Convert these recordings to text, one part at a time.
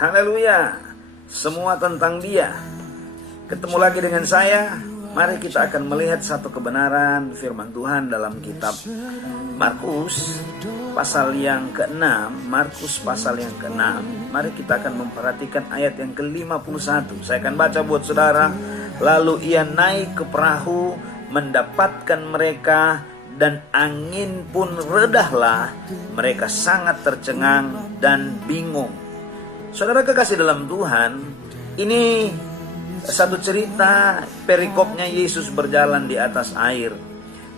Haleluya, semua tentang Dia. Ketemu lagi dengan saya. Mari kita akan melihat satu kebenaran firman Tuhan dalam kitab Markus pasal yang ke-6. Markus pasal yang ke-6. Mari kita akan memperhatikan ayat yang ke-51. Saya akan baca buat saudara. Lalu ia naik ke perahu mendapatkan mereka, dan angin pun redahlah. Mereka sangat tercengang dan bingung. Saudara kekasih dalam Tuhan, ini satu cerita perikopnya Yesus berjalan di atas air,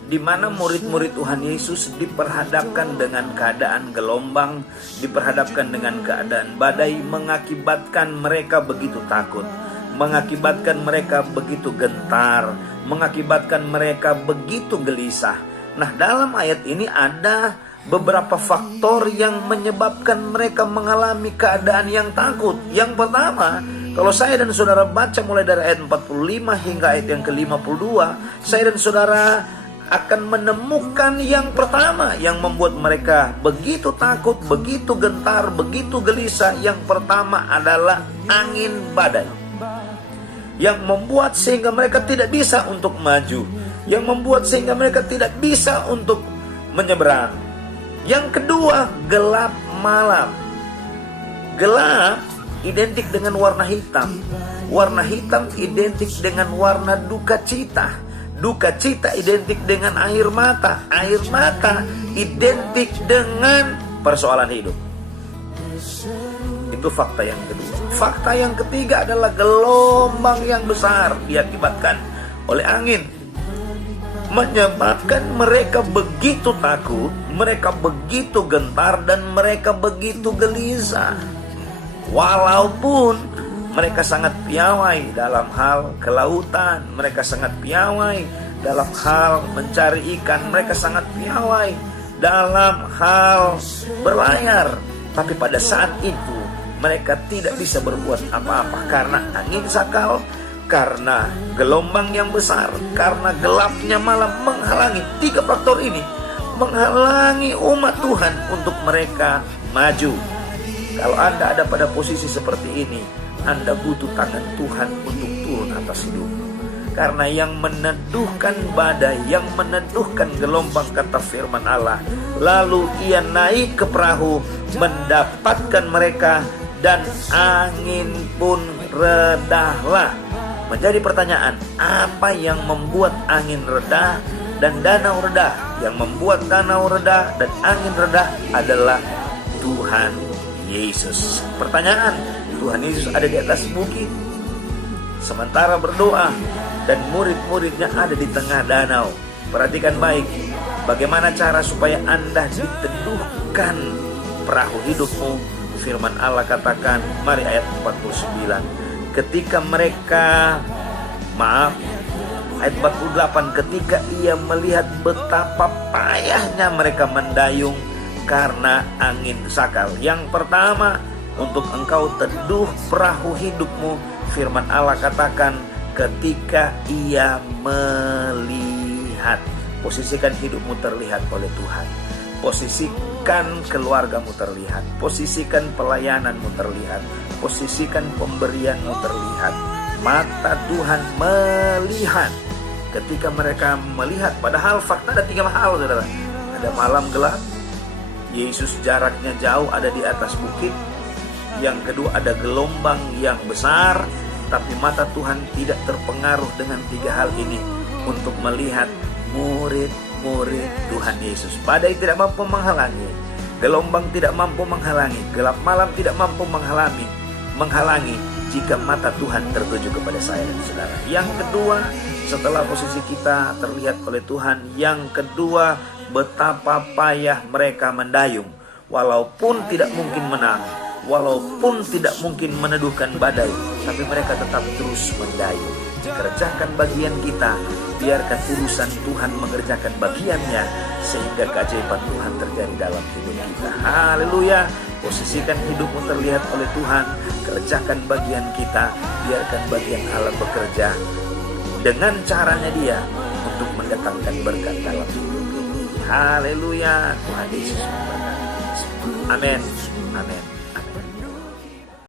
di mana murid-murid Tuhan Yesus diperhadapkan dengan keadaan gelombang, diperhadapkan dengan keadaan badai, mengakibatkan mereka begitu takut, mengakibatkan mereka begitu gentar, mengakibatkan mereka begitu gelisah. Nah, dalam ayat ini ada beberapa faktor yang menyebabkan mereka mengalami keadaan yang takut. Yang pertama, kalau saya dan saudara baca mulai dari ayat 45 hingga ayat yang ke-52, saya dan saudara akan menemukan yang pertama yang membuat mereka begitu takut, begitu gentar, begitu gelisah. Yang pertama adalah angin badai, yang membuat sehingga mereka tidak bisa untuk maju, yang membuat sehingga mereka tidak bisa untuk menyeberang. Yang kedua, gelap malam. Gelap identik dengan warna hitam. Warna hitam identik dengan warna duka cita. Duka cita identik dengan air mata. Air mata identik dengan persoalan hidup. Itu fakta yang kedua. Fakta yang ketiga adalah gelombang yang besar diakibatkan oleh angin, menyebabkan mereka begitu takut, mereka begitu gentar, dan mereka begitu gelisah. Walaupun mereka sangat piawai dalam hal kelautan, mereka sangat piawai dalam hal mencari ikan, mereka sangat piawai dalam hal berlayar, tapi pada saat itu mereka tidak bisa berbuat apa-apa karena angin sakal, karena gelombang yang besar, karena gelapnya malam menghalangi. Tiga faktor ini menghalangi umat Tuhan untuk mereka maju. Kalau Anda ada pada posisi seperti ini, Anda butuh tangan Tuhan untuk turun atas hidupmu. Karena yang meneduhkan badai, yang meneduhkan gelombang, kata firman Allah, lalu ia naik ke perahu mendapatkan mereka, dan angin pun redahlah. Menjadi pertanyaan, apa yang membuat angin redah dan danau redah? Yang membuat danau redah dan angin redah adalah Tuhan Yesus. Pertanyaan, Tuhan Yesus ada di atas bukit sementara berdoa, dan murid-muridnya ada di tengah danau. Perhatikan baik, bagaimana cara supaya Anda diteduhkan perahu hidupmu. Firman Allah katakan, mari ayat 49. Ketika mereka, ayat 48, ketika ia melihat betapa payahnya mereka mendayung karena angin sakal. Yang pertama, untuk engkau teduh perahu hidupmu, firman Allah katakan, ketika ia melihat. Posisikan hidupmu terlihat oleh Tuhan. Posisikan keluargamu terlihat, posisikan pelayananmu terlihat, posisikan pemberianmu terlihat. Mata Tuhan melihat. Ketika mereka melihat, padahal fakta ada tiga hal, saudara. Ada malam gelap, Yesus jaraknya jauh ada di atas bukit. Yang kedua, ada gelombang yang besar, tapi mata Tuhan tidak terpengaruh dengan tiga hal ini untuk melihat murid-murid Tuhan Yesus. Badai tidak mampu menghalangi, gelombang tidak mampu menghalangi, gelap malam tidak mampu menghalangi jika mata Tuhan tertuju kepada saya dan saudara. Yang kedua, setelah posisi kita terlihat oleh Tuhan, yang kedua, betapa payah mereka mendayung. Walaupun tidak mungkin menang, walaupun tidak mungkin meneduhkan badai, tapi mereka tetap terus mendayung. Kerjakan bagian kita, biarkan urusan Tuhan mengerjakan bagiannya, sehingga keajaiban Tuhan terjadi dalam hidup kita. Haleluya. Posisikan hidupmu terlihat oleh Tuhan, kerjakan bagian kita, biarkan bagian Allah bekerja dengan caranya Dia untuk mendatangkan berkat dalam hidup ini. Haleluya. Tuhan Yesus memberkati. Amin. Amin.